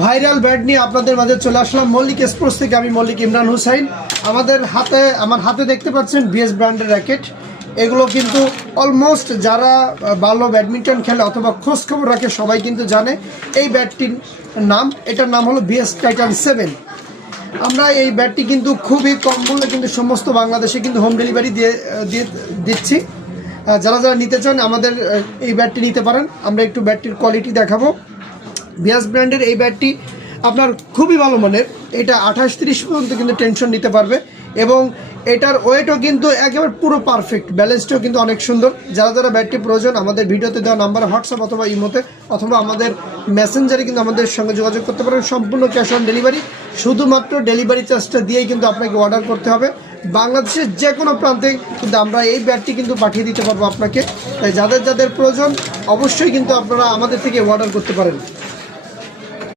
Viral bat নিয়ে আপনাদের মাঝে চলে আসলাম। মল্লিক স্পোর্টস থেকে আমি মল্লিক ইমরান হুসাইন। আমাদের হাতে, আমার হাতে দেখতে পাচ্ছেন বিএস ব্র্যান্ডের র্যাকেট এগুলো কিন্তু অলমোস্ট যারা ভালো ব্যাডমিন্টন খেলে অথবা খোঁজ খবর রাখে, সবাই কিন্তু জানে। এই ব্যাটটির নাম, এটার নাম হলো বিএস টাইটান সেভেন আমরা এই ব্যাটটি কিন্তু খুবই কম মূল্যে কিন্তু সমস্ত বাংলাদেশে কিন্তু হোম ডেলিভারি দিয়ে দিচ্ছি। যারা যারা নিতে চান, আমাদের এই ব্যাটটি নিতে পারেন। আমরা একটু ব্যাটটির কোয়ালিটি দেখাবো। বিয়াস ব্র্যান্ডের এই ব্যাটটি আপনার খুবই ভালো মানের। এটা আঠাশ তিরিশ পর্যন্ত কিন্তু টেনশন নিতে পারবে এবং এটার ওয়েটও কিন্তু একেবারে পুরো পারফেক্ট ব্যালেন্সটাও কিন্তু অনেক সুন্দর। যারা যারা ব্যাটটি প্রয়োজন, আমাদের ভিডিওতে দেওয়া নাম্বার হোয়াটসঅ্যাপ অথবা ইমোতে অথবা আমাদের মেসেঞ্জারে কিন্তু আমাদের সঙ্গে যোগাযোগ করতে পারেন। সম্পূর্ণ ক্যাশ অন ডেলিভারি শুধুমাত্র ডেলিভারি চার্জটা দিয়েই কিন্তু আপনাকে অর্ডার করতে হবে। বাংলাদেশের যে কোনো প্রান্তে কিন্তু আমরা এই ব্যাটটি কিন্তু পাঠিয়ে দিতে পারব আপনাকে। তাই যাদের যাদের প্রয়োজন, অবশ্যই কিন্তু আপনারা আমাদের থেকে অর্ডার করতে পারেন।